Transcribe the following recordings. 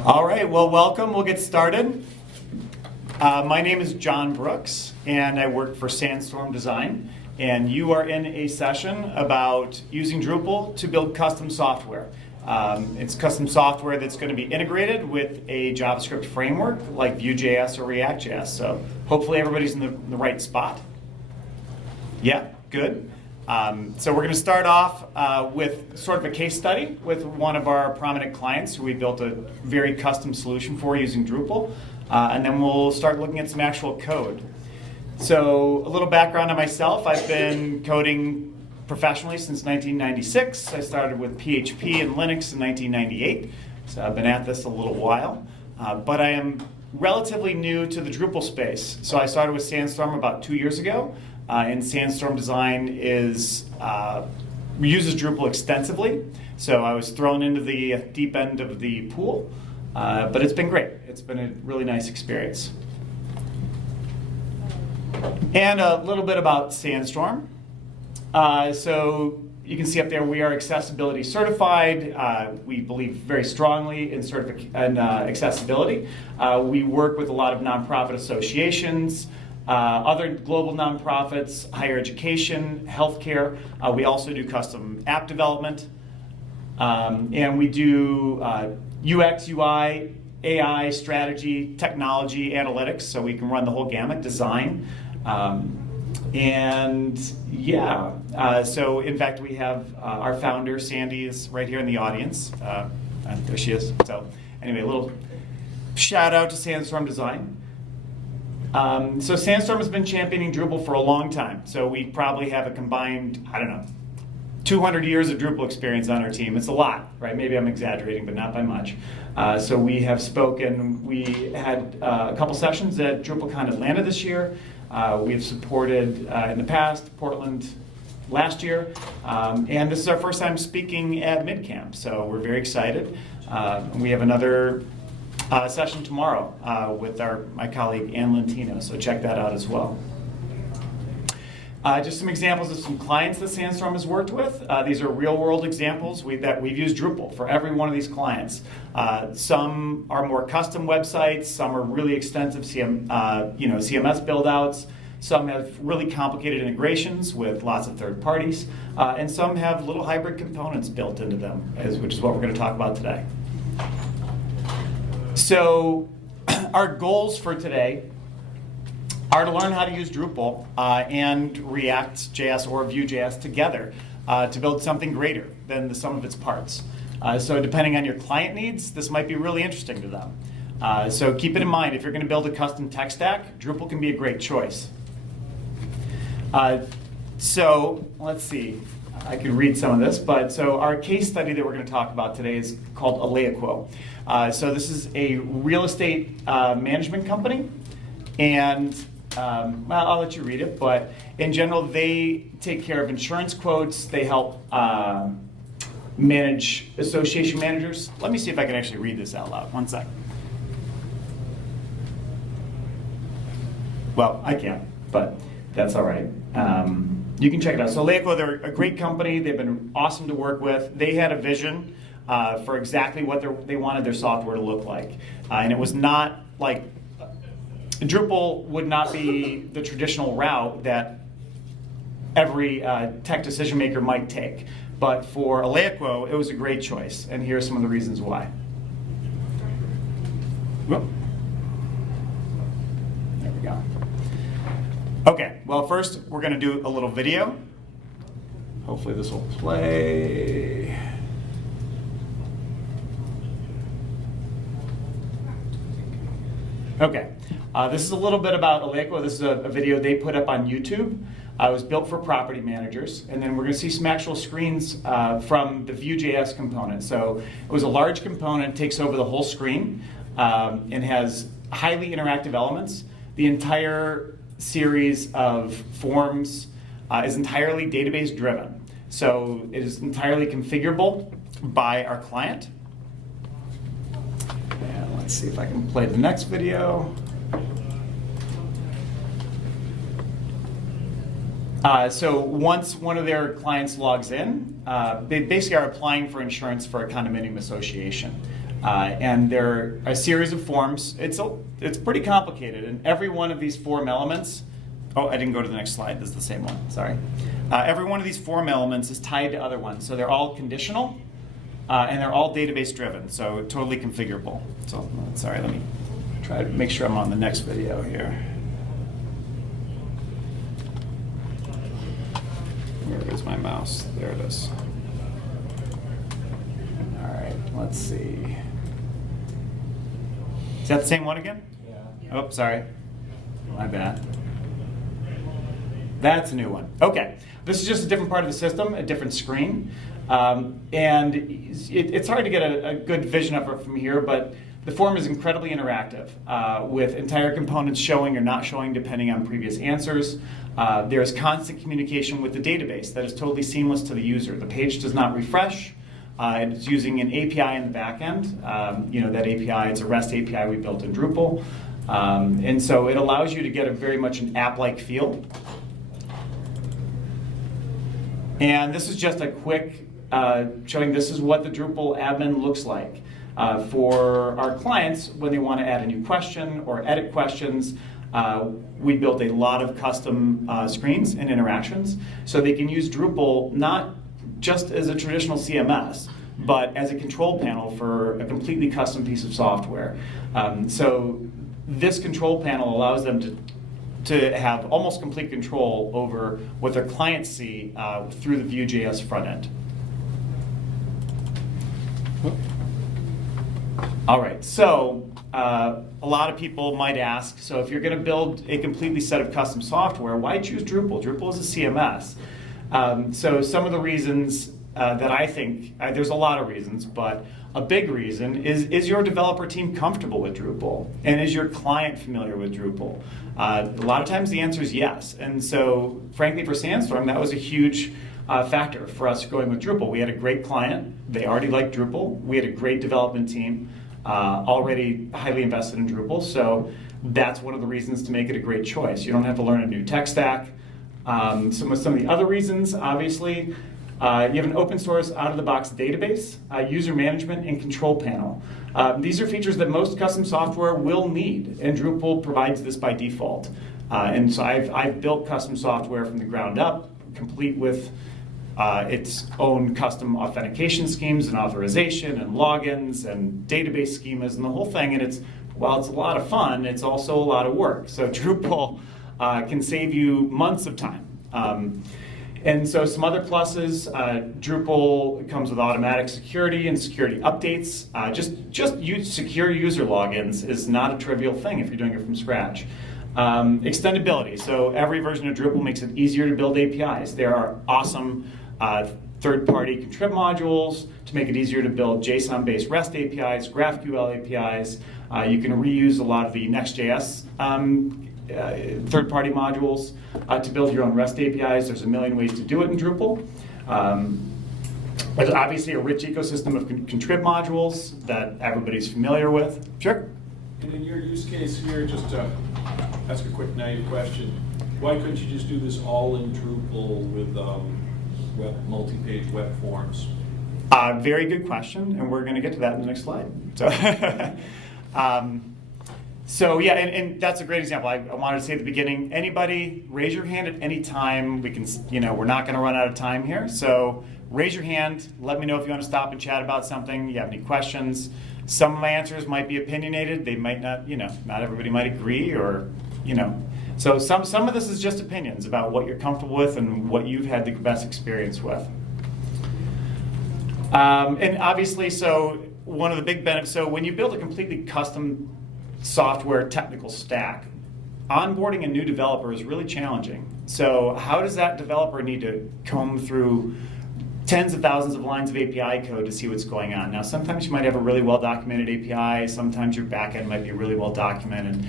All right, well, welcome. We'll get started. My name is John Brooks, and I work for Sandstorm Design. And you are in a session about using Drupal to build custom software. It's custom software that's going to be integrated with a JavaScript framework like VueJS or ReactJS. So hopefully everybody's in the right spot. Yeah, good. So we're going to start off with sort of a case study with one of our prominent clients who we built a very custom solution for using Drupal. And then we'll start looking at some actual code. So a little background on myself. I've been coding professionally since 1996. I started with PHP and Linux in 1998. So I've been at this a little while. But I am relatively new to the Drupal space. So I started with Sandstorm about 2 years ago. And Sandstorm Design uses Drupal extensively. So I was thrown into the deep end of the pool. But it's been great. It's been a really nice experience. And a little bit about Sandstorm. So you can see up there we are accessibility certified. We believe very strongly in accessibility. We work with a lot of nonprofit associations, other global nonprofits, higher education, healthcare. We also do custom app development. And we do UX, UI, AI, strategy, technology, analytics, so we can run the whole gamut, design. So in fact we have our founder, Sandy, is right here in the audience. There she is. So anyway, a little shout out to Sandstorm Design. So Sandstorm has been championing Drupal for a long time. So we probably have a combined, 200 years of Drupal experience on our team. It's a lot, right? Maybe I'm exaggerating, but not by much. So we have spoken. We had a couple sessions at DrupalCon Atlanta this year. We've supported in the past Portland last year, and this is our first time speaking at MidCamp. So we're very excited. We have another session tomorrow with my colleague Ann Lentino. So check that out as well. Just some examples of some clients that Sandstorm has worked with. These are real-world examples that we've used Drupal for every one of these clients. Some are more custom websites. Some are really extensive CMS build-outs. Some have really complicated integrations with lots of third parties. And some have little hybrid components built into them, which is what we're going to talk about today. So our goals for today are to learn how to use Drupal and ReactJS or VueJS together to build something greater than the sum of its parts. So depending on your client needs, this might be really interesting to them. So keep it in mind, if you're going to build a custom tech stack, Drupal can be a great choice. So let's see. I could read some of this, but so our case study that we're going to talk about today is called Aleaquo. So this is a real estate management company, and I'll let you read it, but in general, they take care of insurance quotes. They help manage association managers. Let me see if I can actually read this out loud. One sec. Well, I can't, but that's all right. You can check it out. So Aleaquo, they're a great company. They've been awesome to work with. They had a vision for exactly what they wanted their software to look like. And it was not like Drupal would not be the traditional route that every tech decision maker might take. But for Aleaquo, it was a great choice. And here are some of the reasons why. Whoop. There we go. Okay, well, first we're going to do a little video. Hopefully this will play. Okay, this is a little bit about Aleaquo. This is a video they put up on YouTube. It was built for property managers. And then we're going to see some actual screens from the VueJS component. So it was a large component, takes over the whole screen, and has highly interactive elements. The entire series of forms is entirely database driven. So it is entirely configurable by our client. And let's see if I can play the next video. So once one of their clients logs in, they basically are applying for insurance for a condominium association. And there are a series of forms. It's pretty complicated, and every one of these form elements, oh, I didn't go to the next slide, this is the same one, sorry. Every one of these form elements is tied to other ones, so they're all conditional, and they're all database driven, so totally configurable. So, sorry, let me try to make sure I'm on the next video here. Where is my mouse? There it is. All right, let's see. Is that the same one again? Yeah. Oh, sorry. My bad. That's a new one. Okay. This is just a different part of the system, a different screen. And it's hard to get a good vision of it from here, but the form is incredibly interactive, with entire components showing or not showing depending on previous answers. There's constant communication with the database that is totally seamless to the user. The page does not refresh. It's using an API in the backend. That API, it's a REST API we built in Drupal. And so it allows you to get very much an app-like feel. And this is just a quick showing this is what the Drupal admin looks like for our clients when they want to add a new question or edit questions. We built a lot of custom screens and interactions so they can use Drupal not just as a traditional CMS, but as a control panel for a completely custom piece of software. So this control panel allows them to have almost complete control over what their clients see through the VueJS front end. All right, so a lot of people might ask, so if you're going to build a completely set of custom software, why choose Drupal? Drupal is a CMS. So some of the reasons that I think, there's a lot of reasons, but a big reason is your developer team comfortable with Drupal? And is your client familiar with Drupal? A lot of times the answer is yes. And so frankly for Sandstorm, that was a huge factor for us going with Drupal. We had a great client. They already liked Drupal. We had a great development team, already highly invested in Drupal. So that's one of the reasons to make it a great choice. You don't have to learn a new tech stack. Some of the other reasons, obviously, you have an open source out-of-the-box database, user management, and control panel. These are features that most custom software will need, and Drupal provides this by default. And so I've built custom software from the ground up, complete with its own custom authentication schemes and authorization and logins and database schemas and the whole thing. And while it's a lot of fun, it's also a lot of work. So Drupal can save you months of time. And so some other pluses, Drupal comes with automatic security and security updates. Secure user logins is not a trivial thing if you're doing it from scratch. Extendability, so every version of Drupal makes it easier to build APIs. There are awesome third-party contrib modules to make it easier to build JSON-based REST APIs, GraphQL APIs. You can reuse a lot of the Next.js third-party modules to build your own REST APIs. There's a million ways to do it in Drupal. There's obviously a rich ecosystem of contrib modules that everybody's familiar with. Sure? And in your use case here, just to ask a quick naive question, why couldn't you just do this all in Drupal with multi-page web forms? Very good question, and we're going to get to that in the next slide. So yeah, and that's a great example. I wanted to say at the beginning, anybody raise your hand at any time. We can, we're not going to run out of time here. So raise your hand. Let me know if you want to stop and chat about something. You have any questions? Some of my answers might be opinionated. They might not, not everybody might agree, or, So some of this is just opinions about what you're comfortable with and what you've had the best experience with. And obviously, so one of the big benefits, so when you build a completely custom software technical stack, onboarding a new developer is really challenging. So how does that developer need to comb through tens of thousands of lines of API code to see what's going on? Now, sometimes you might have a really well-documented API. Sometimes your backend might be really well-documented.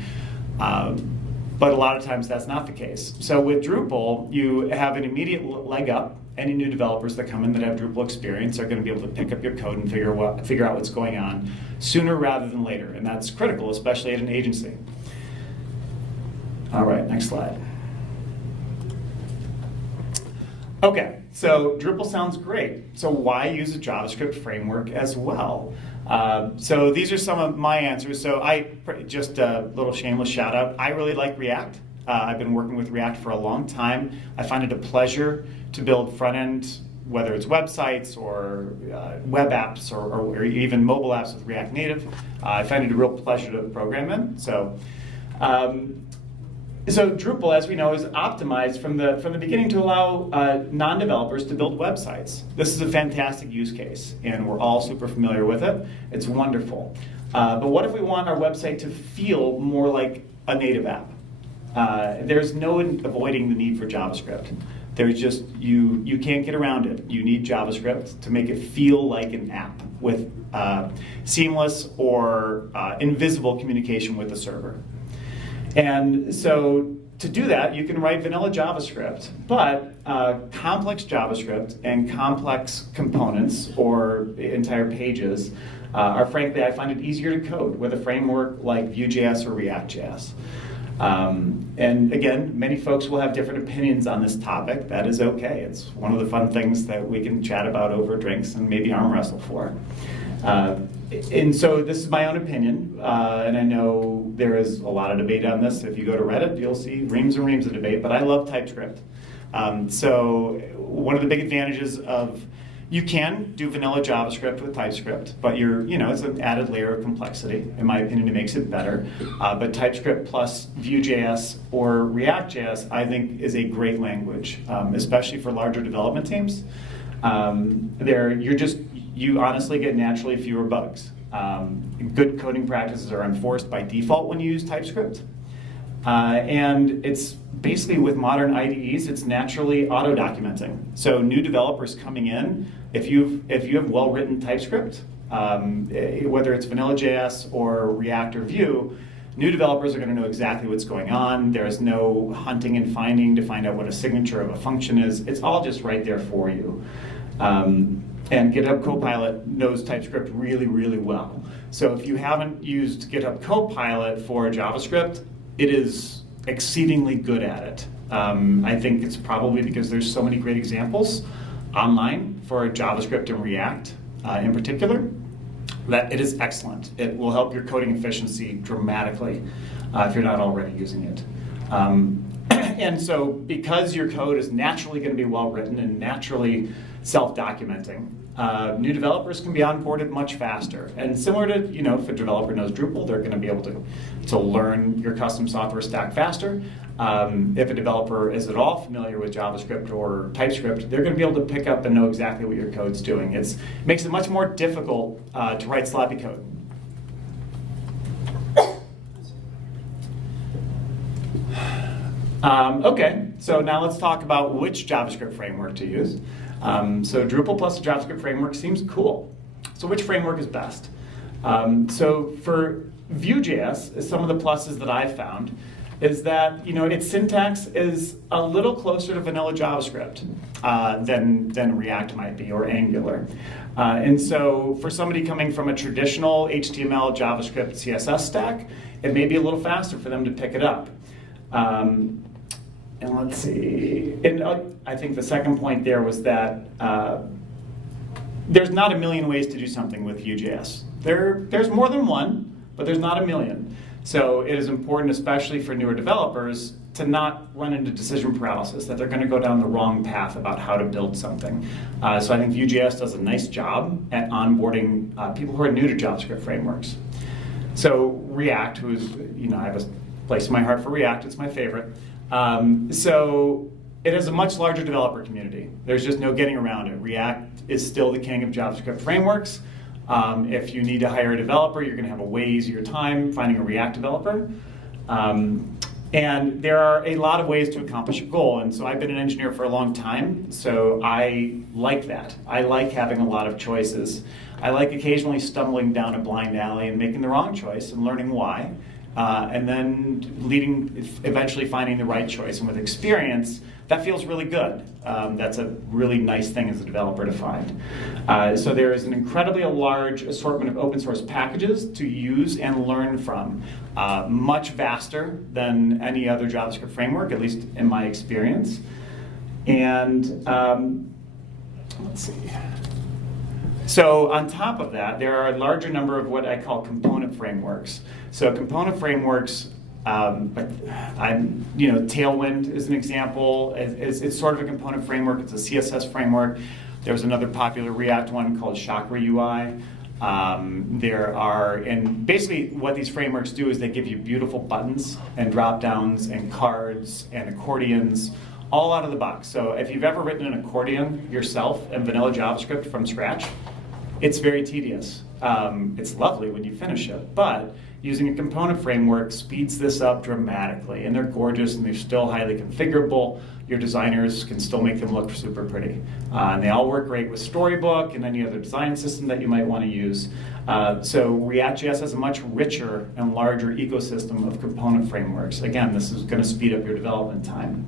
But a lot of times that's not the case. So with Drupal, you have an immediate leg up. Any new developers that come in that have Drupal experience are going to be able to pick up your code and figure out what's going on sooner rather than later. And that's critical, especially at an agency. All right, next slide. Okay, so Drupal sounds great. So why use a JavaScript framework as well? So these are some of my answers. So just a little shameless shout out. I really like React. I've been working with React for a long time. I find it a pleasure to build front end, whether it's websites or web apps or even mobile apps with React Native. I find it a real pleasure to program in. So Drupal, as we know, is optimized from the beginning to allow non-developers to build websites. This is a fantastic use case, and we're all super familiar with it. It's wonderful. But what if we want our website to feel more like a native app? There's no avoiding the need for JavaScript. There's just, you can't get around it. You need JavaScript to make it feel like an app with seamless or invisible communication with the server. And so to do that, you can write vanilla JavaScript, but complex JavaScript and complex components or entire pages are, frankly, I find it easier to code with a framework like VueJS or ReactJS. And again, many folks will have different opinions on this topic. That is okay. It's one of the fun things that we can chat about over drinks and maybe arm wrestle for. And so this is my own opinion, and I know there is a lot of debate on this. If you go to Reddit, you'll see reams and reams of debate, but I love TypeScript. So one of the big advantages of, you can do vanilla JavaScript with TypeScript, but it's an added layer of complexity. In my opinion, it makes it better. But TypeScript plus Vue.js or ReactJS, I think, is a great language, especially for larger development teams. You honestly get naturally fewer bugs. Good coding practices are enforced by default when you use TypeScript. And it's basically, with modern IDEs, it's naturally auto-documenting. So new developers coming in, if you have well-written TypeScript, whether it's vanilla.js or React or Vue, new developers are going to know exactly what's going on. There's no hunting and finding to find out what a signature of a function is. It's all just right there for you. And GitHub Copilot knows TypeScript really, really well. So if you haven't used GitHub Copilot for JavaScript, it is exceedingly good at it. I think it's probably because there's so many great examples online for JavaScript and React in particular, that it is excellent. It will help your coding efficiency dramatically if you're not already using it. And so because your code is naturally going to be well written and naturally self-documenting, new developers can be onboarded much faster. And similar to, if a developer knows Drupal, they're going to be able to learn your custom software stack faster. If a developer is at all familiar with JavaScript or TypeScript, they're going to be able to pick up and know exactly what your code's doing. It makes it much more difficult to write sloppy code. Okay, so now let's talk about which JavaScript framework to use. So Drupal plus a JavaScript framework seems cool. So which framework is best? So for Vue.js, some of the pluses that I've found is that its syntax is a little closer to vanilla JavaScript than React might be, or Angular. And so for somebody coming from a traditional HTML, JavaScript, CSS stack, it may be a little faster for them to pick it up. And let's see, and I think the second point there was that there's not a million ways to do something with Vue.js. There's more than one, but there's not a million. So it is important, especially for newer developers, to not run into decision paralysis, that they're going to go down the wrong path about how to build something. So I think Vue.js does a nice job at onboarding people who are new to JavaScript frameworks. So React, I have a place in my heart for React, it's my favorite. So it has a much larger developer community. There's just no getting around it. React is still the king of JavaScript frameworks. If you need to hire a developer, you're going to have a way easier time finding a React developer. And there are a lot of ways to accomplish a goal. And so I've been an engineer for a long time, so I like that. I like having a lot of choices. I like occasionally stumbling down a blind alley and making the wrong choice and learning why. And then eventually finding the right choice. And with experience, that feels really good. That's a really nice thing as a developer to find. So there is an incredibly large assortment of open source packages to use and learn from. Much vaster than any other JavaScript framework, at least in my experience. And let's see. So on top of that, there are a larger number of what I call component frameworks. So component frameworks, Tailwind is an example. It's sort of a component framework. It's a CSS framework. There's another popular React one called Chakra UI. And basically what these frameworks do is they give you beautiful buttons and drop downs and cards and accordions all out of the box. So if you've ever written an accordion yourself in vanilla JavaScript from scratch, it's very tedious. It's lovely when you finish it, but using a component framework speeds this up dramatically, and they're gorgeous and they're still highly configurable. Your designers can still make them look super pretty. And they all work great with Storybook and any other design system that you might want to use. So ReactJS has a much richer and larger ecosystem of component frameworks. Again, this is going to speed up your development time.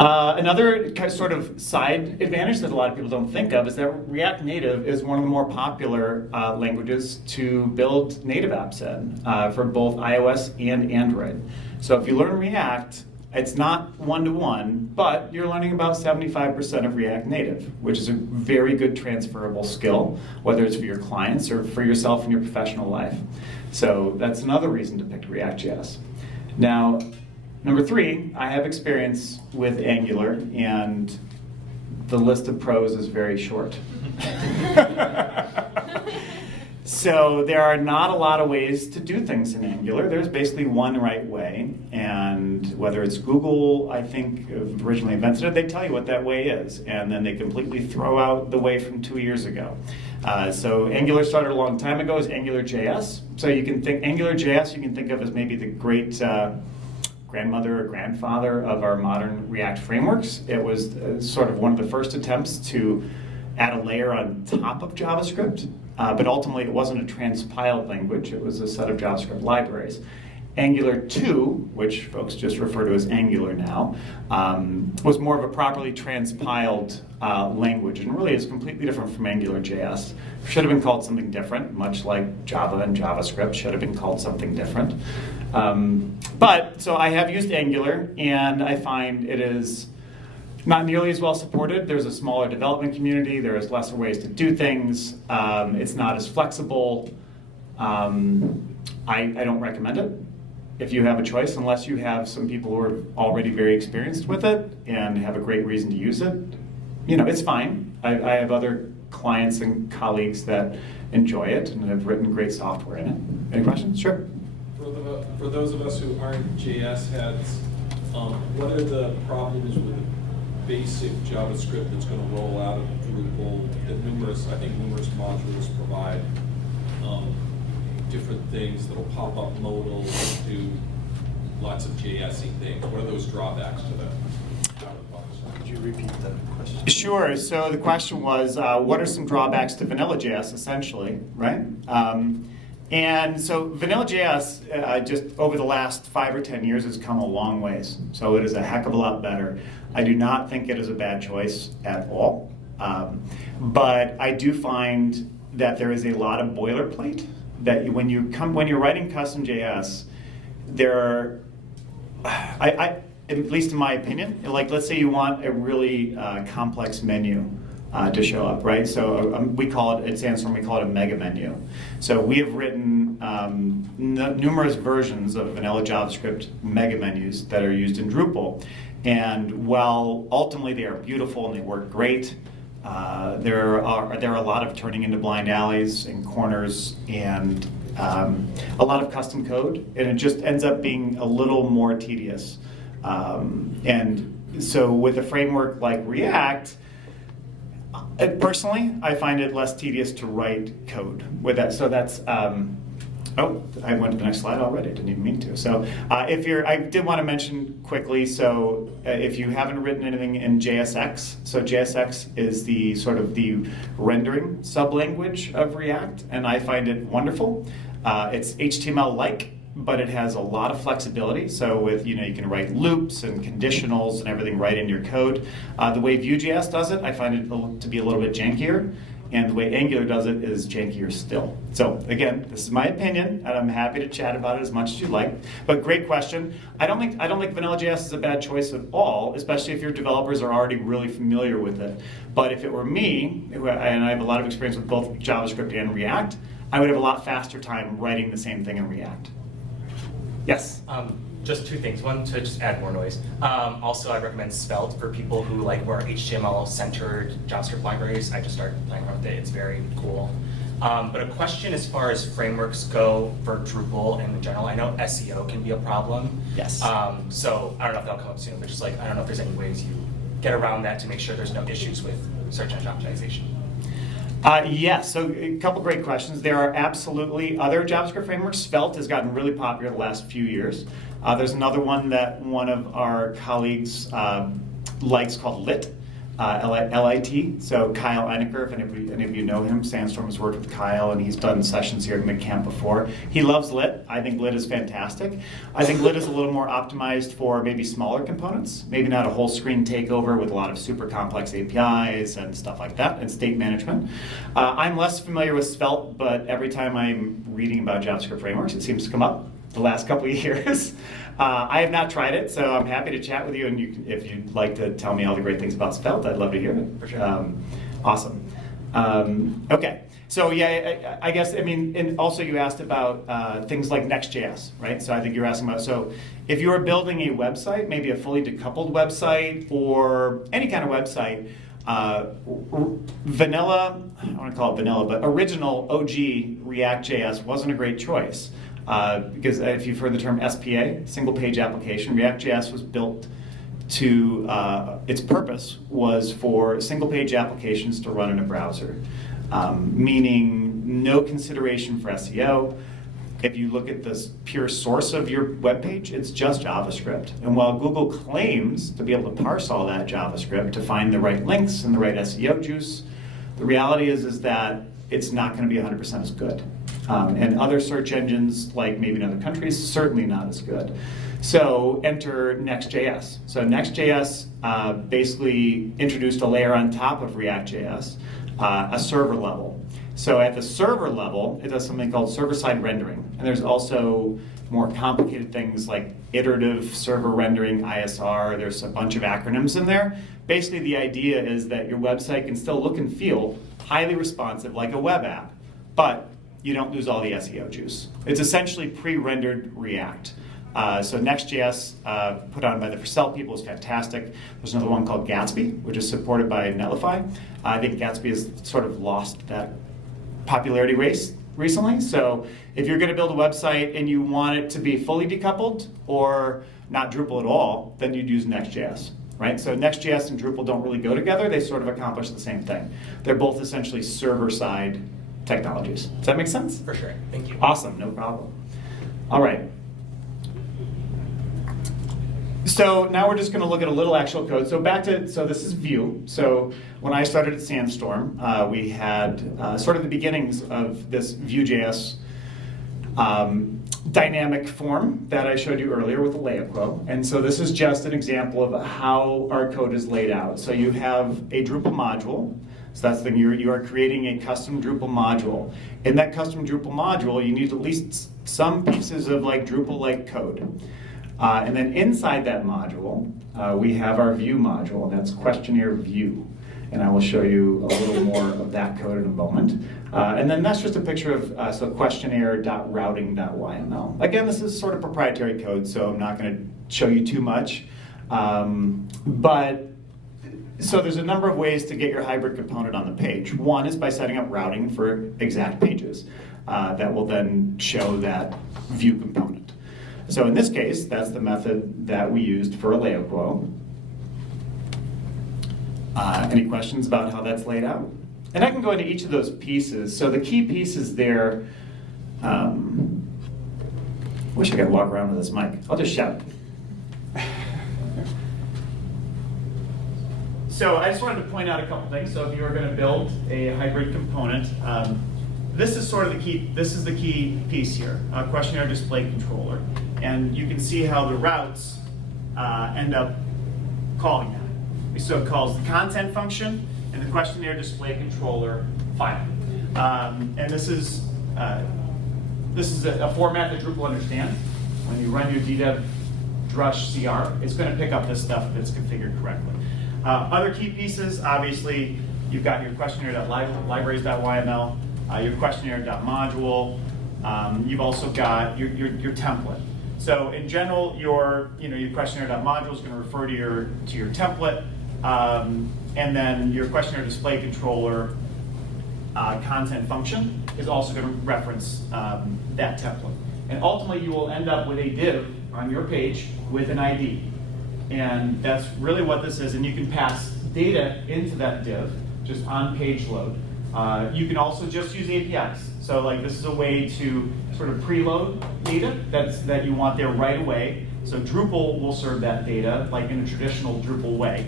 Another sort of side advantage that a lot of people don't think of is that React Native is one of the more popular languages to build native apps in for both iOS and Android. So if you learn React, it's not one-to-one, but you're learning about 75% of React Native, which is a very good transferable skill, whether it's for your clients or for yourself in your professional life. So that's another reason to pick ReactJS. Now, number 3, I have experience with Angular, and the list of pros is very short. So there are not a lot of ways to do things in Angular. There's basically one right way, and whether it's Google, I think, originally invented it, they tell you what that way is, and then they completely throw out the way from 2 years ago. So Angular started a long time ago as AngularJS. So you can think AngularJS, you can think of as maybe the great grandmother or grandfather of our modern React frameworks. It was sort of one of the first attempts to add a layer on top of JavaScript, but ultimately it wasn't a transpiled language, it was a set of JavaScript libraries. Angular 2, which folks just refer to as Angular now, was more of a properly transpiled language, and really is completely different from AngularJS. Should have been called something different, much like Java and JavaScript should have been called something different. So I have used Angular, and I find it is not nearly as well supported. There's a smaller development community. There's lesser ways to do things. It's not as flexible. I don't recommend it if you have a choice, unless you have some people who are already very experienced with it and have a great reason to use it. It's fine. I have other clients and colleagues that enjoy it and have written great software in it. Any questions? Sure. For those of us who aren't JS heads, what are the problems with the basic JavaScript that's going to roll out of Drupal that numerous modules provide different things that'll pop up modal, do lots of JS-y things? What are those drawbacks to that? Could you repeat the question? Sure. So the question was, what are some drawbacks to vanilla.js, essentially, right? And so vanilla.js, just over the last 5 or 10 years, has come a long ways. So it is a heck of a lot better. I do not think it is a bad choice at all. But I do find that there is a lot of boilerplate. That when you're writing custom JS, there are, at least in my opinion, like let's say you want a really complex menu to show up, right? So we Sandstorm, we call it a mega menu. So we have written numerous versions of vanilla JavaScript mega menus that are used in Drupal. And while ultimately they are beautiful and they work great, there are a lot of turning into blind alleys and corners and a lot of custom code, and it just ends up being a little more tedious. And so with a framework like React, personally, I find it less tedious to write code with that. So that's, I went to the next slide already, didn't even mean to. So I did want to mention quickly, so if you haven't written anything in JSX, so JSX is the sort of the rendering sub-language of React, and I find it wonderful. It's HTML-like, but it has a lot of flexibility. So with, you can write loops and conditionals and everything right in your code. The way VueJS does it, I find it to be a little bit jankier. and the way Angular does it is jankier still. So again, this is my opinion, and I'm happy to chat about it as much as you like. But great question. I don't think vanilla.js is a bad choice at all, especially if your developers are already really familiar with it. But if it were me, and I have a lot of experience with both JavaScript and React, I would have a lot faster time writing the same thing in React. Yes? Just two things. One, to just add more noise. Also, I recommend Svelte for people who like more HTML-centered JavaScript libraries. I just started playing around with it. It's very cool. But a question as far as frameworks go for Drupal in general. I know SEO can be a problem. Yes. So I don't know if that'll come up soon, but just like, I don't know if there's any ways you get around that to make sure there's no issues with search engine optimization. Yes, so a couple great questions. There are absolutely other JavaScript frameworks. Svelte has gotten really popular the last few years. There's another one that one of our colleagues likes called Lit, L-I-T. So Kyle Einecker, if any of you know him, Sandstorm has worked with Kyle and he's done sessions here at MidCamp before. He loves Lit. I think Lit is fantastic. I think Lit is a little more optimized for maybe smaller components, maybe not a whole screen takeover with a lot of super complex APIs and stuff like that, and state management. I'm less familiar with Svelte, but every time I'm reading about JavaScript frameworks, it seems to come up the last couple of years. I have not tried it, so I'm happy to chat with you, and if you'd like to tell me all the great things about Svelte, I'd love to hear it. For sure. Awesome. Okay, so yeah, I guess, I mean, and also you asked about things like Next.js, right? So I think you're asking about, so if you're building a website, maybe a fully decoupled website, or any kind of website, vanilla, I don't want to call it vanilla, but original OG ReactJS wasn't a great choice. Because if you've heard the term SPA, single page application, ReactJS was built to, its purpose was for single page applications to run in a browser, meaning no consideration for SEO. If you look at the pure source of your web page, it's just JavaScript. And while Google claims to be able to parse all that JavaScript to find the right links and the right SEO juice, the reality is that it's not going to be 100% as good. And other search engines, like maybe in other countries, certainly not as good. So enter Next.js. So Next.js basically introduced a layer on top of ReactJS, a server level. So at the server level, it does something called server-side rendering. And there's also more complicated things like iterative server rendering, ISR. There's a bunch of acronyms in there. Basically, the idea is that your website can still look and feel highly responsive like a web app, but you don't lose all the SEO juice. It's essentially pre-rendered React. So Next.js, put on by the Vercel people, is fantastic. There's another one called Gatsby, which is supported by Netlify. I think Gatsby has sort of lost that popularity race recently. So if you're going to build a website and you want it to be fully decoupled or not Drupal at all, then you'd use Next.js. Right? So Next.js and Drupal don't really go together. They sort of accomplish the same thing. They're both essentially server-side technologies. Does that make sense? For sure. Thank you. Awesome. No problem. All right. So now we're just going to look at a little actual code. So this is Vue. So when I started at Sandstorm, we had sort of the beginnings of this VueJS dynamic form that I showed you earlier with Aleaquo. And so this is just an example of how our code is laid out. So you have a Drupal module. So that's the thing, you are creating a custom Drupal module. In that custom Drupal module, you need at least some pieces of like Drupal-like code. And then inside that module, we have our Vue module, and that's questionnaire Vue. And I will show you a little more of that code in a moment. And then that's just a picture of so questionnaire.routing.yml. Again, this is sort of proprietary code, so I'm not going to show you too much. So there's a number of ways to get your hybrid component on the page. One is by setting up routing for exact pages. That will then show that Vue component. So in this case, that's the method that we used for Aleaquo. Any questions about how that's laid out? And I can go into each of those pieces. So the key pieces there, wish I could walk around with this mic. I'll just shout. So I just wanted to point out a couple things. So if you are going to build a hybrid component, this is sort of the key. This is the key piece here, questionnaire display controller, and you can see how the routes end up calling that. So it calls the content function and the questionnaire display controller file. And this is a format that Drupal understands. When you run your ddev drush CR, it's going to pick up this stuff if it's configured correctly. Other key pieces, obviously, you've got your questionnaire.libraries.yml, your questionnaire.module. You've also got your template. So in general, your questionnaire.module is going to refer to your template, and then your questionnaire display controller content function is also going to reference that template. And ultimately, you will end up with a div on your page with an ID. And that's really what this is. And you can pass data into that div just on page load. You can also just use APIs. So like this is a way to sort of preload data that you want there right away. So Drupal will serve that data like in a traditional Drupal way.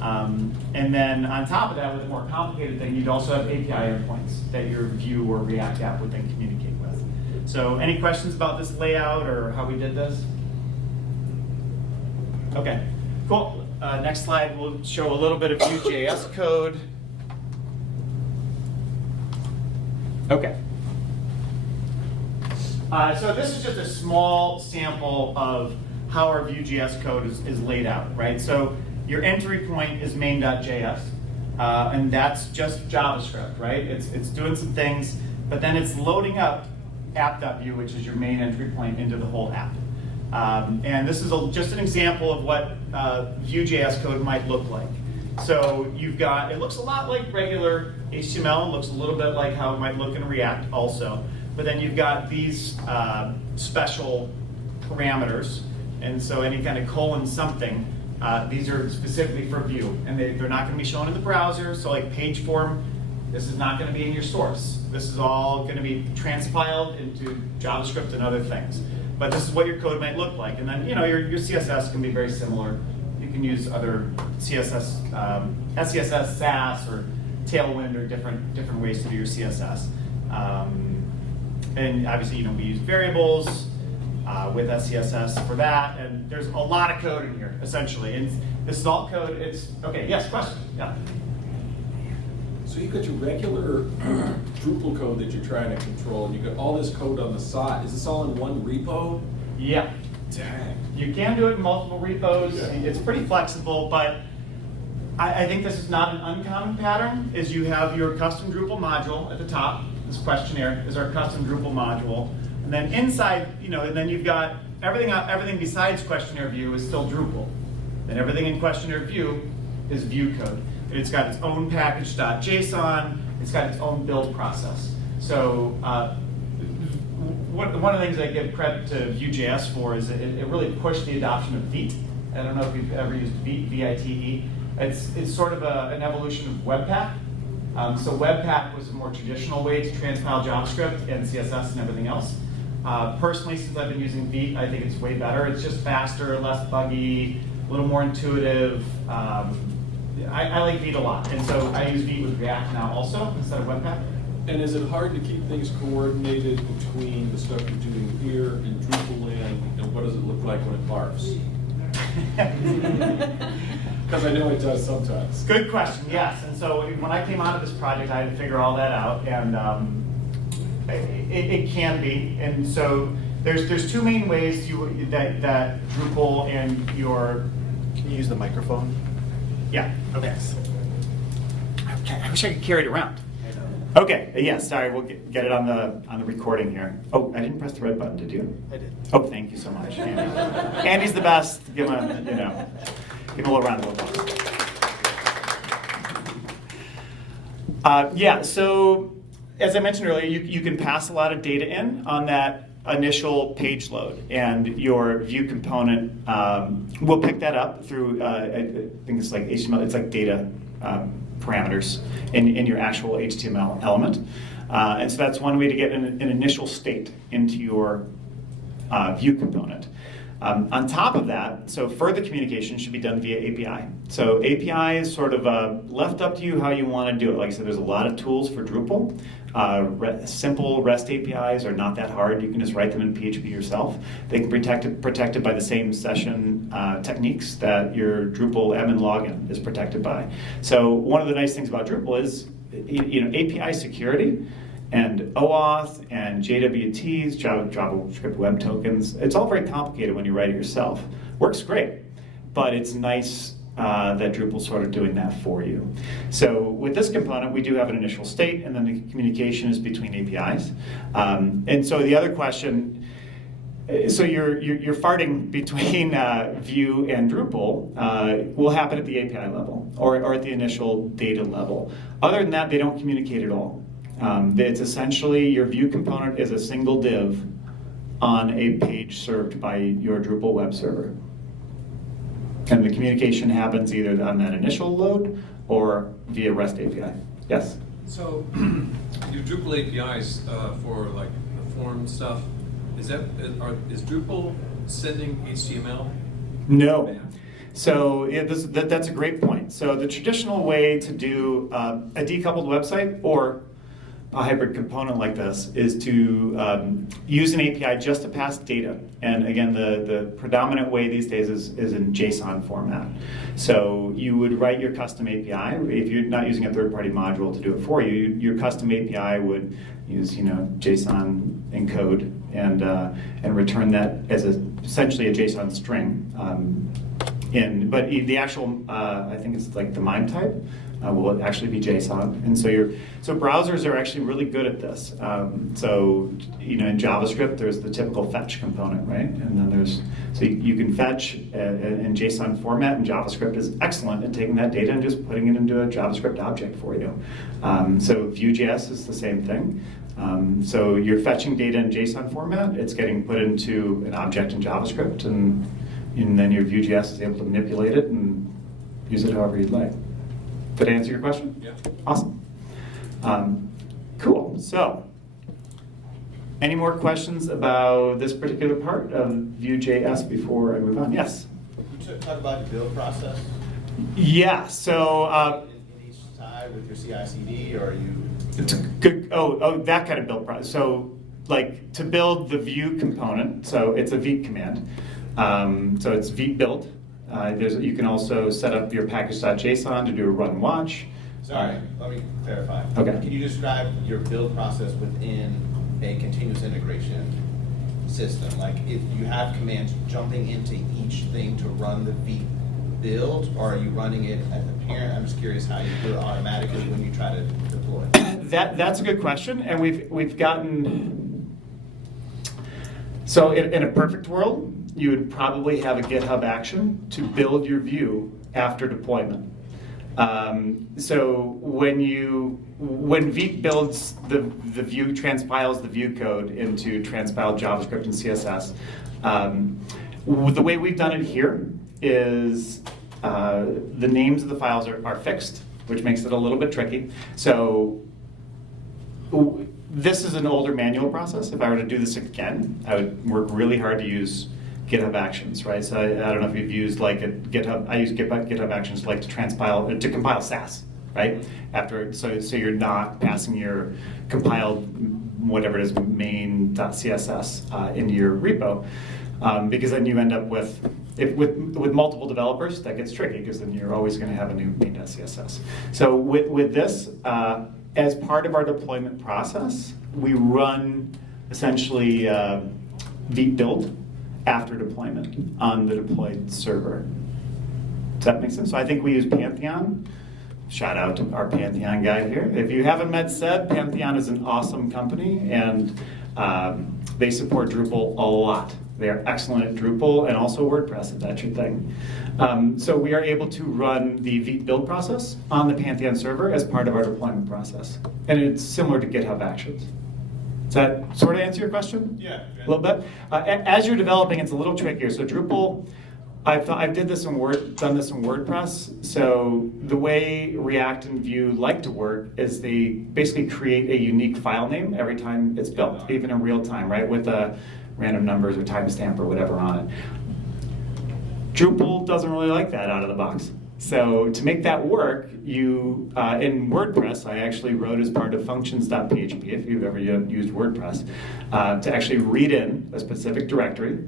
And then on top of that, with a more complicated thing, you'd also have API endpoints that your Vue or React app would then communicate with. So any questions about this layout or how we did this? Okay, cool. Next slide will show a little bit of VueJS code. Okay. So this is just a small sample of how our VueJS code is laid out, right? So your entry point is main.js, and that's just JavaScript, right? It's doing some things, but then it's loading up app.vue, which is your main entry point, into the whole app. And this is just an example of what VueJS code might look like. So you've got, it looks a lot like regular HTML, it looks a little bit like how it might look in React also, but then you've got these special parameters, and so any kind of colon something, these are specifically for Vue, and they're not going to be shown in the browser, so like page form, this is not going to be in your source. This is all going to be transpiled into JavaScript and other things. But this is what your code might look like. And then your CSS can be very similar. You can use other CSS, SCSS, Sass, or Tailwind, or different ways to do your CSS. And obviously, we use variables with SCSS for that. And there's a lot of code in here, essentially. And this is all code. Okay, yes, question? Yeah. So you've got your regular Drupal code that you're trying to control, and you've got all this code on the side. Is this all in one repo? Yeah. Dang. You can do it in multiple repos. Yeah. It's pretty flexible, but I think this is not an uncommon pattern, is you have your custom Drupal module at the top. This questionnaire is our custom Drupal module. And then inside, and then you've got everything besides questionnaire view is still Drupal. And everything in questionnaire view is Vue code. It's got its own package.json. It's got its own build process. So one of the things I give credit to Vue.js for is it really pushed the adoption of Vite. I don't know if you've ever used Vite, V-I-T-E. It's sort of an evolution of Webpack. So Webpack was a more traditional way to transpile JavaScript and CSS and everything else. Personally, since I've been using Vite, I think it's way better. It's just faster, less buggy, a little more intuitive. I like Vite a lot, and so I use Vite with React now also instead of Webpack. And is it hard to keep things coordinated between the stuff you're doing here in Drupal land, and what does it look like when it barfs? Because I know it does sometimes. Good question, yes. And so when I came out of this project, I had to figure all that out, and it can be. And so there's two main ways that Drupal and your... Can you use the microphone? Yeah, okay. I wish I could carry it around. Okay, yes, sorry, we'll get it on the recording here. Oh, I didn't press the red button, did you? I did. Oh, thank you so much, Andy. Andy's the best. Give him a little round of applause. Yeah, so as I mentioned earlier, you can pass a lot of data in on that initial page load, and your Vue component will pick that up through, I think it's like HTML, it's like data parameters in your actual HTML element. And so that's one way to get an initial state into your Vue component. On top of that, so further communication should be done via API. So API is sort of left up to you how you want to do it. Like I said, there's a lot of tools for Drupal. Simple REST APIs are not that hard. You can just write them in PHP yourself. They can be protected by the same session techniques that your Drupal admin login is protected by. So one of the nice things about Drupal is API security and OAuth and JWTs, JavaScript Web Tokens. It's all very complicated when you write it yourself. Works great, but it's nice that Drupal's sort of doing that for you. So with this component, we do have an initial state, and then the communication is between APIs. And so the other question, so you're farting between Vue and Drupal will happen at the API level or at the initial data level. Other than that, they don't communicate at all. It's essentially your Vue component is a single div on a page served by your Drupal web server. And the communication happens either on that initial load or via REST API. Yes? So, your Drupal APIs for like the form stuff, is Drupal sending HTML? No. So that's a great point. So the traditional way to do a decoupled website or a hybrid component like this is to use an API just to pass data. And again, the predominant way these days is in JSON format. So you would write your custom API. If you're not using a third-party module to do it for you, your custom API would use JSON encode and return that as essentially a JSON string. But the actual, I think it's like the MIME type, will actually be JSON. And so browsers are actually really good at this. So in JavaScript, there's the typical fetch component, right? And then so you can fetch in JSON format, and JavaScript is excellent at taking that data and just putting it into a JavaScript object for you. So VueJS is the same thing. So you're fetching data in JSON format, it's getting put into an object in JavaScript, and then your VueJS is able to manipulate it and use it however you'd like. Did I answer your question? Yeah. Awesome. Cool. So, any more questions about this particular part of VueJS before I move on? Yes? You talk about the build process? Yeah. So, in each tie with your CI/CD, or are you? it's good. Oh, that kind of build process. So, like to build the Vue component, so it's a Vite command. So it's Vite build. You can also set up your package.json to do a run watch. Sorry, let me clarify. Okay. Can you describe your build process within a continuous integration system? Like if you have commands jumping into each thing to run the Vite build, or are you running it as a parent? I'm just curious how you do it automatically when you try to deploy. That's a good question, and we've gotten. So in a perfect world, you would probably have a GitHub action to build your Vue after deployment. So when Vite builds the Vue, transpiles the Vue code into transpiled JavaScript and CSS, the way we've done it here is the names of the files are fixed, which makes it a little bit tricky. So this is an older manual process. If I were to do this again, I would work really hard to use GitHub Actions, right? So I don't know if you've used like a GitHub. I use GitHub Actions like to compile Sass, right? So you're not passing your compiled whatever it is main.css into your repo, because then you end up with multiple developers. That gets tricky because then you're always going to have a new main.css. So with this, as part of our deployment process, we run essentially Vite build after deployment on the deployed server. Does that make sense? So I think we use Pantheon. Shout out to our Pantheon guy here. If you haven't met Seb, Pantheon is an awesome company, and they support Drupal a lot. They are excellent at Drupal and also WordPress, if that's your thing. So we are able to run the Vite build process on the Pantheon server as part of our deployment process. And it's similar to GitHub Actions. Does that sort of answer your question? Yeah. A little bit. As you're developing, it's a little trickier. So Drupal, I've done this in WordPress. So the way React and Vue like to work is they basically create a unique file name every time it's built, even in real time, right? With random numbers or timestamp or whatever on it. Drupal doesn't really like that out of the box. So to make that work, in WordPress, I actually wrote as part of functions.php, if you've ever used WordPress, to actually read in a specific directory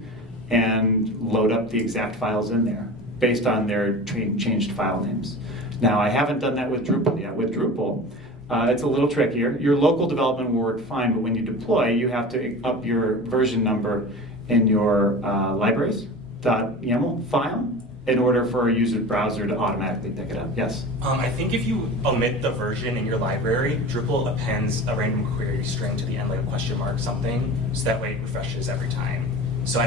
and load up the exact files in there based on their changed file names. Now, I haven't done that with Drupal yet. With Drupal, It's a little trickier. Your local development will work fine, but when you deploy, you have to up your version number in your libraries.yaml file in order for a user browser to automatically pick it up. Yes? I think if you omit the version in your library, Drupal appends a random query string to the end, like a question mark something, so that way it refreshes every time. So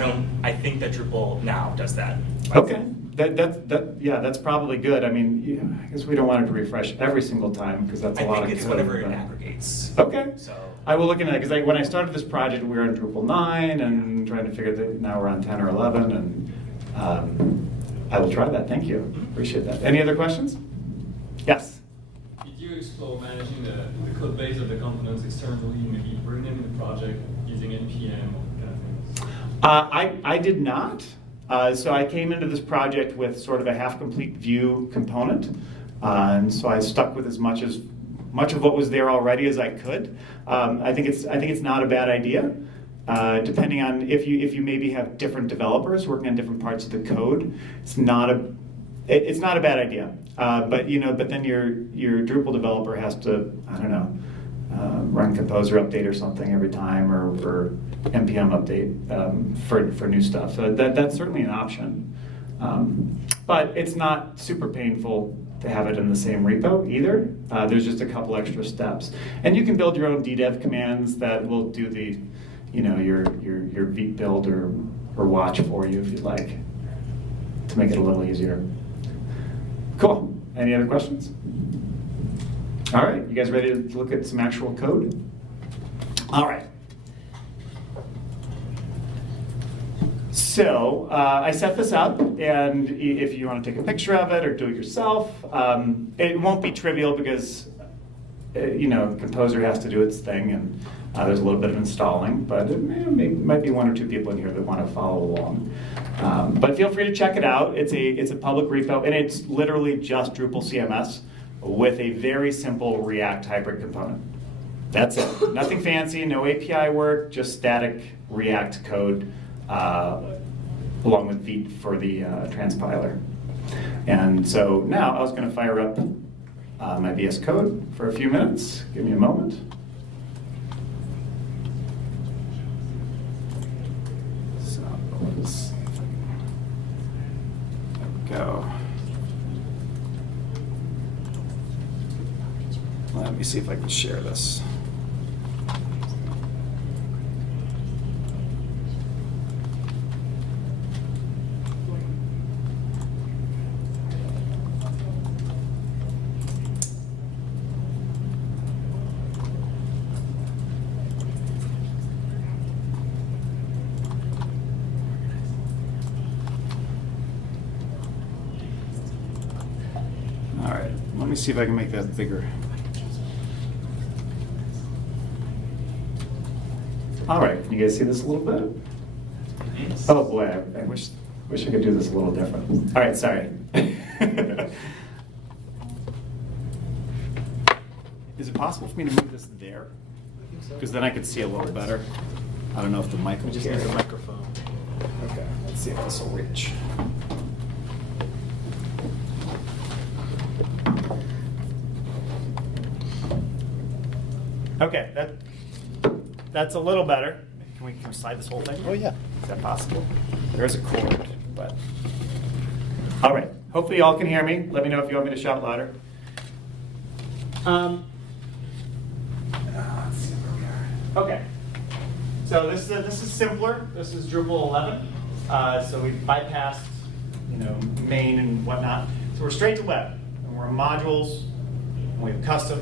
I think that Drupal now does that. Okay. That's probably good. I mean, I guess we don't want it to refresh every single time because that's a lot of code. I think it's whenever it aggregates. Okay. So I will look into that because when I started this project, we were on Drupal 9 and trying to figure that now we're on 10 or 11, and I will try that. Thank you. Appreciate that. Any other questions? Yes. Did you explore managing the code base of the components externally, maybe bring them in the project using NPM or kind of things? I did not. So I came into this project with sort of a half-complete Vue component, and so I stuck with as much of what was there already as I could. I think it's not a bad idea, depending on if you maybe have different developers working on different parts of the code. It's not a bad idea. But then your Drupal developer has to, I don't know, run Composer update or something every time, or npm update for new stuff. So that's certainly an option. But it's not super painful to have it in the same repo either. There's just a couple extra steps. And you can build your own ddev commands that will do the, your Vite build or watch for you if you'd like, to make it a little easier. Cool. Any other questions? All right, you guys ready to look at some actual code? All right. So I set this up, and if you want to take a picture of it or do it yourself, it won't be trivial because Composer has to do its thing, and there's a little bit of installing, but might be one or two people in here that want to follow along. But feel free to check it out. It's a public repo, and it's literally just Drupal CMS with a very simple React hybrid component. That's it. Nothing fancy, no API work, just static React code along with Vite for the transpiler. And so now I was going to fire up my VS Code for a few minutes. Give me a moment. So let's go. Let me see if I can share this. All right, let me see if I can make that bigger. All right, can you guys see this a little bit? Oh boy, I wish I could do this a little different. All right, sorry. Is it possible for me to move this there? Because then I could see a little better. I don't know if the mic will Just need carry. a microphone. Okay, let's see if this will reach. Okay, that's a little better. Can we slide this whole thing? Oh, yeah. Is that possible? There's a cord, but. All right, hopefully y'all can hear me. Let me know if you want me to shout louder. Let's see where we are. Okay, so this is simpler. This is Drupal 11. So we bypassed, main and whatnot. So we're straight to web, and we're in modules, and we have custom,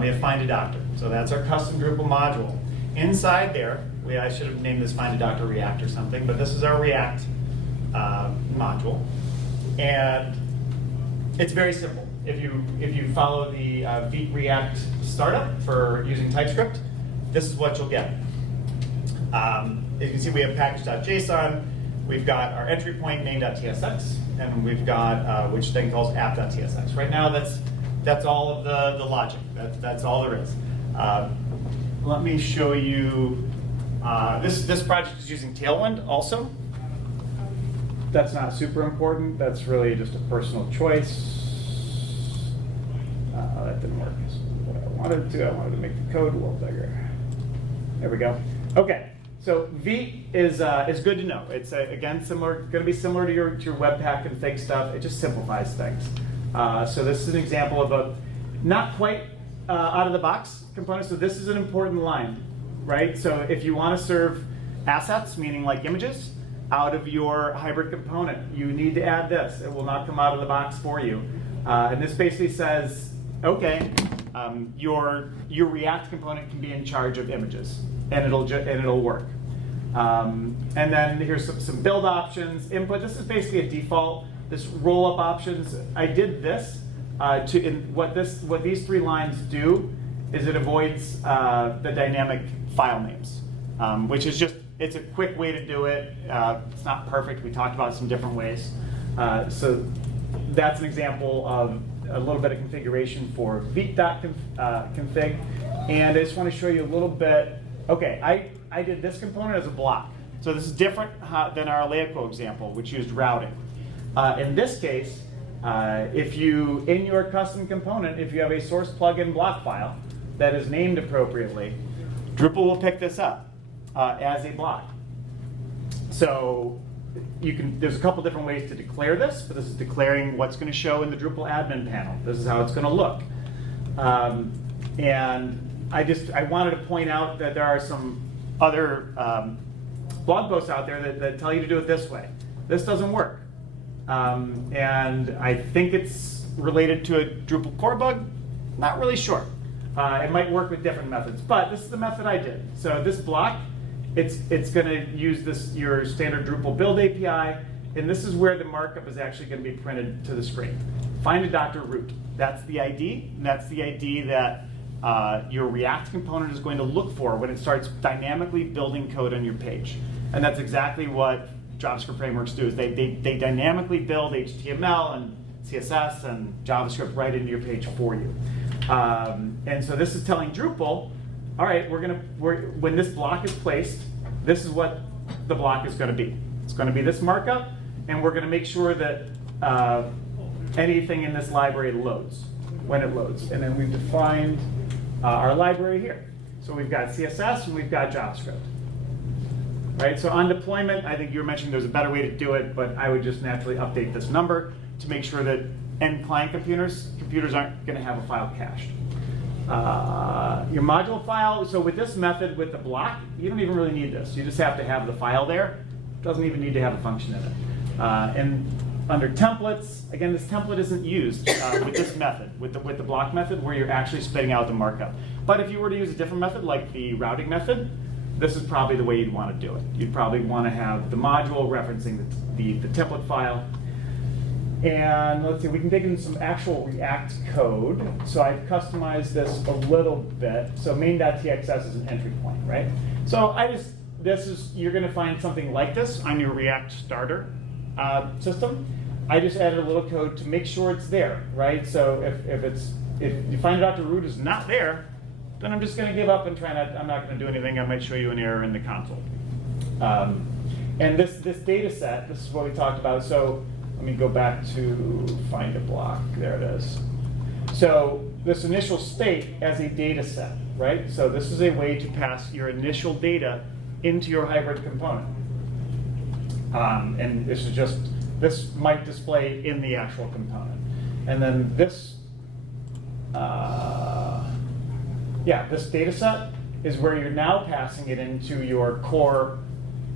we have find a doctor. So that's our custom Drupal module. Inside there, I should have named this find a doctor React or something, but this is our React module, and it's very simple. If you follow the Vite React startup for using TypeScript, this is what you'll get. You can see we have package.json, we've got our entry point main.tsx, and we've got which then calls app.tsx. Right now, that's all of the logic. That's all there is. Let me show you. This project is using Tailwind also. That's not super important. That's really just a personal choice. That didn't work. Whatever. wanted to make the code a little bigger. There we go. Okay, so V is good to know. It's again going to be similar to your Webpack config stuff. It just simplifies things. So this is an example of a not quite out of the box component. So this is an important line, right? So if you want to serve assets, meaning like images, out of your hybrid component, you need to add this. It will not come out of the box for you. And this basically says, okay, your React component can be in charge of images, and it'll work. And then here's some build options, input. This is basically a default. This roll up options. I did this what these 3 lines do is it avoids the dynamic file names, which is it's a quick way to do it. It's not perfect. We talked about some different ways. So that's an example of a little bit of configuration for vite.config. And I just want to show you a little bit. Okay, I did this component as a block. So this is different than our Aleaquo example, which used routing. In this case, if you, in your custom component, if you have a source plugin block file that is named appropriately, Drupal will pick this up as a block. So there's a couple different ways to declare this, but this is declaring what's going to show in the Drupal admin panel. This is how it's going to look. And I wanted to point out that there are some other blog posts out there that tell you to do it this way. This doesn't work. And I think it's related to a Drupal core bug. Not really sure. It might work with different methods, but this is the method I did. So this block, it's going to use your standard Drupal build API, and this is where the markup is actually going to be printed to the screen. Find a Dr. root. That's the ID, and that's the ID that your React component is going to look for when it starts dynamically building code on your page. And that's exactly what JavaScript frameworks do. Is they dynamically build HTML and CSS and JavaScript right into your page for you. And so this is telling Drupal, all right, when this block is placed, this is what the block is going to be. It's going to be this markup, and we're going to make sure that anything in this library loads when it loads. And then we've defined our library here. So we've got CSS and we've got JavaScript. Right, so on deployment, I think you were mentioning there's a better way to do it, but I would just naturally update this number to make sure that end client computers aren't going to have a file cached. Your module file, so with this method, with the block, you don't even really need this. You just have to have the file there. It doesn't even need to have a function in it. And under templates, again, this template isn't used with this method, with the block method, where you're actually spitting out the markup. But if you were to use a different method, like the routing method, this is probably the way you'd want to do it. You'd probably want to have the module referencing the template file. And let's see, we can dig in some actual React code. So I've customized this a little bit. So main.txs is an entry point, right? So you're going to find something like this on your React starter system. I just added a little code to make sure it's there, right? So if you find Dr. root is not there, then I'm just going to give up and I'm not going to do anything. I might show you an error in the console. And this data set, this is what we talked about. So let me go back to find a block. There it is. So this initial state as a data set, right? So this is a way to pass your initial data into your hybrid component. And this might display in the actual component. And then this, this data set is where you're now passing it into your core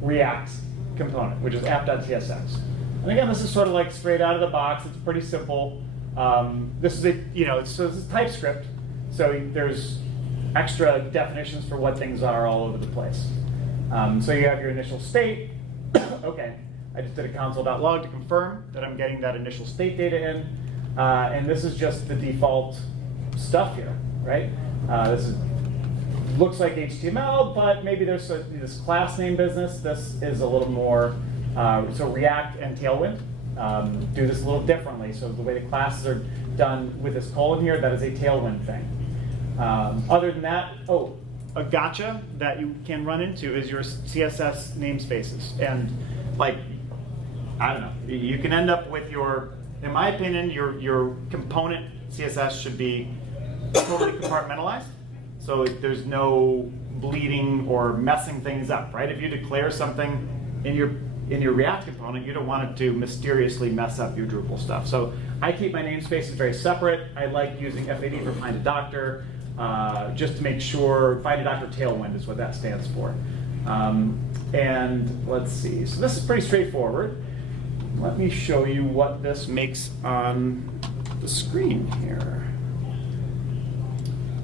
React component, which is app.css. And again, this is sort of like straight out of the box. It's pretty simple. This is TypeScript, so there's extra definitions for what things are all over the place. So you have your initial state. Okay, I just did a console.log to confirm that I'm getting that initial state data in. And this is just the default stuff here, right? This looks like HTML, but maybe there's this class name business. This is a little more, so React and Tailwind do this a little differently. So the way the classes are done with this colon here, that is a Tailwind thing. Other than that, a gotcha that you can run into is your CSS namespaces. And I don't know, you can end up with in my opinion, your component CSS should be totally compartmentalized, so there's no bleeding or messing things up, right? If you declare something in your React component, you don't want it to mysteriously mess up your Drupal stuff. So I keep my namespaces very separate. I like using FAD for find a doctor, just to make sure, find a doctor tailwind is what that stands for. And let's see, so this is pretty straightforward. Let me show you what this makes on the screen here.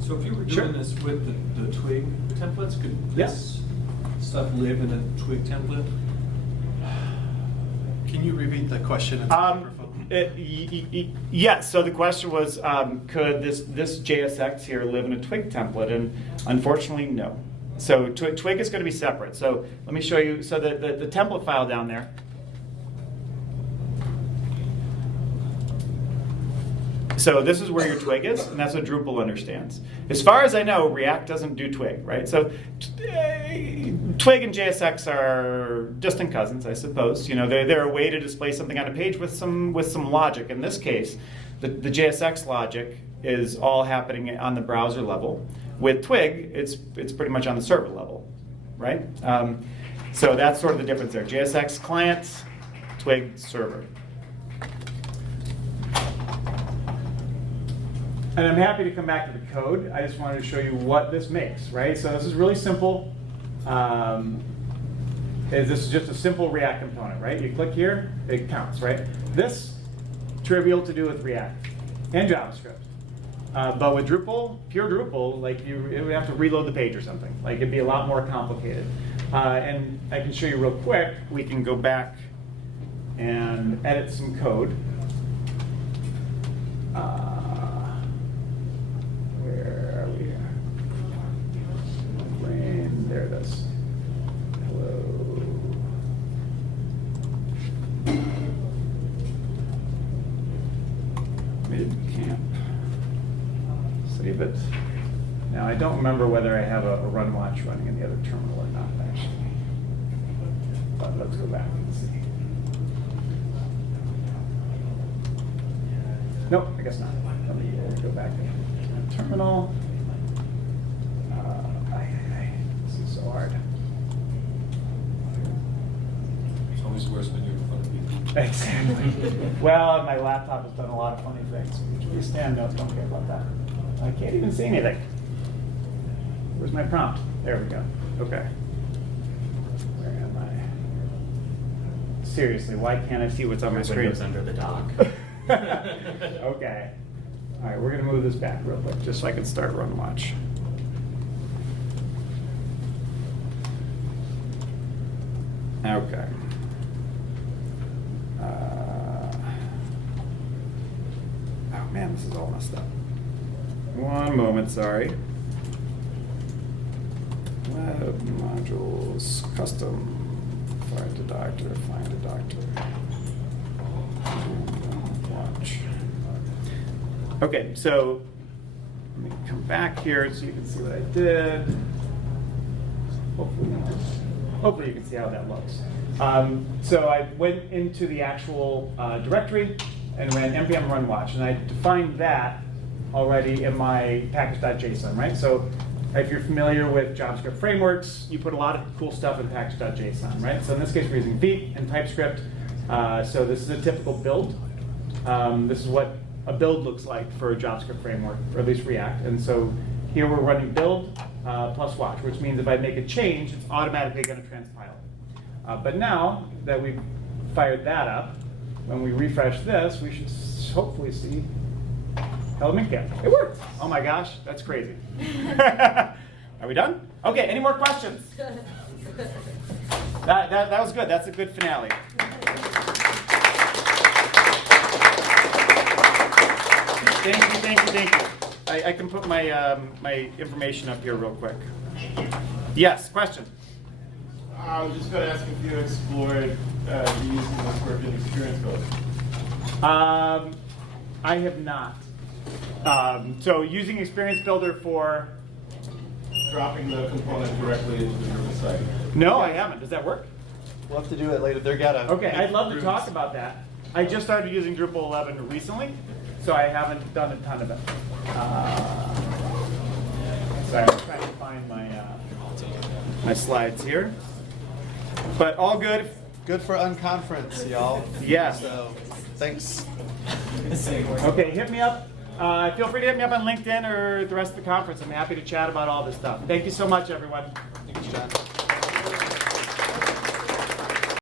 So if you were doing Sure. this with the twig templates, could Yeah. this stuff live in a twig template? Can you repeat the question at the microphone? Yes, so the question was, could this JSX here live in a twig template? And unfortunately, no. So twig is going to be separate. So let me show you, so the template file down there. So this is where your twig is, and that's what Drupal understands. As far as I know, React doesn't do twig, right? So twig and JSX are distant cousins, I suppose. You know, they're a way to display something on a page with some logic. In this case, the JSX logic is all happening on the browser level. With twig, it's pretty much on the server level, right? So that's sort of the difference there. JSX client, twig server. And I'm happy to come back to the code. I just wanted to show you what this makes, right? So this is really simple. This is just a simple React component, right? You click here, it counts, right? This, trivial to do with React and JavaScript. But with Drupal, pure Drupal, like you would have to reload the page or something. Like it'd be a lot more complicated. And I can show you real quick. We can go back and edit some code. Where are we here? Brain, there it is. Hello. Mid-camp. Save it. Now I don't remember whether I have a run watch running in the other terminal or not, actually. But let's go back and see. Nope, I guess not. Let me go back to terminal. This is so hard. It's always worse when you're in front of people. Exactly. Well, my laptop has done a lot of funny things. Please stand up, don't care about that. I can't even see anything. Where's my prompt? There we go. Okay. Where am I? Seriously, why can't I see what's on my screen? Windows under the dock. Okay. All right, we're going to move this back real quick, just so I can start run watch. Okay. Oh man, this is all messed up. One moment, sorry. Web modules, custom, find a doctor, watch. Okay, so let me come back here so you can see what I did. Hopefully you can see how that looks. So I went into the actual directory and ran npm run watch, and I defined that already in my package.json, right? So if you're familiar with JavaScript frameworks, you put a lot of cool stuff in package.json, right? So in this case, we're using Vite and TypeScript. So this is a typical build. This is what a build looks like for a JavaScript framework, or at least React. And so here we're running build plus watch, which means if I make a change, it's automatically going to transpile it. But now that we've fired that up, when we refresh this, we should hopefully see Element Camp. It worked. Oh my gosh, that's crazy. Are we done? Okay, any more questions? That was good. That's a good finale. Thank you. I can put my my information up here real quick. Yes, question? I was just going to ask if you explored using the Scorpion Experience Builder. I have not. So using Experience Builder for... Dropping the component directly into the Drupal site. No, I haven't. Does that work? We'll have to do it later. They're gotta. Okay, I'd love to talk about that. I just started using Drupal 11 recently, so I haven't done a ton of it. Sorry, I'm trying to find my slides here. But all good. Good for unconference, y'all. Yeah. So, thanks. Okay, hit me up. Feel free to hit me up on LinkedIn or the rest of the conference. I'm happy to chat about all this stuff. Thank you so much, everyone. Thanks, John.